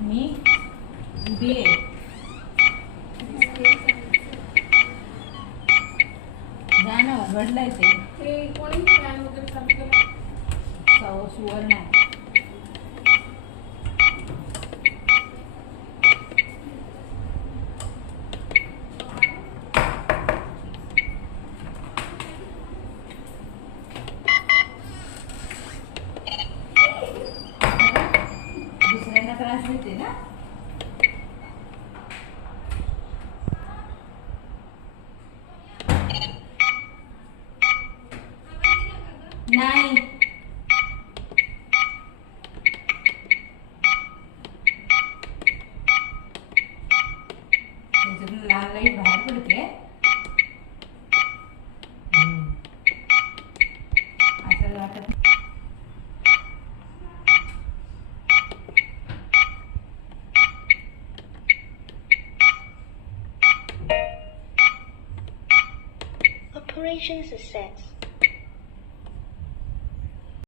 मी उभी आहे. जा ना, उघडलंय ते. कोणी फॅन वगैरे चालू केला? सुवर्ण आहे. दुसऱ्यांना त्रास देते ना. नाही त्याच्यातून लाल लाईट बाहेर पडते. असं वाटत. Operation success.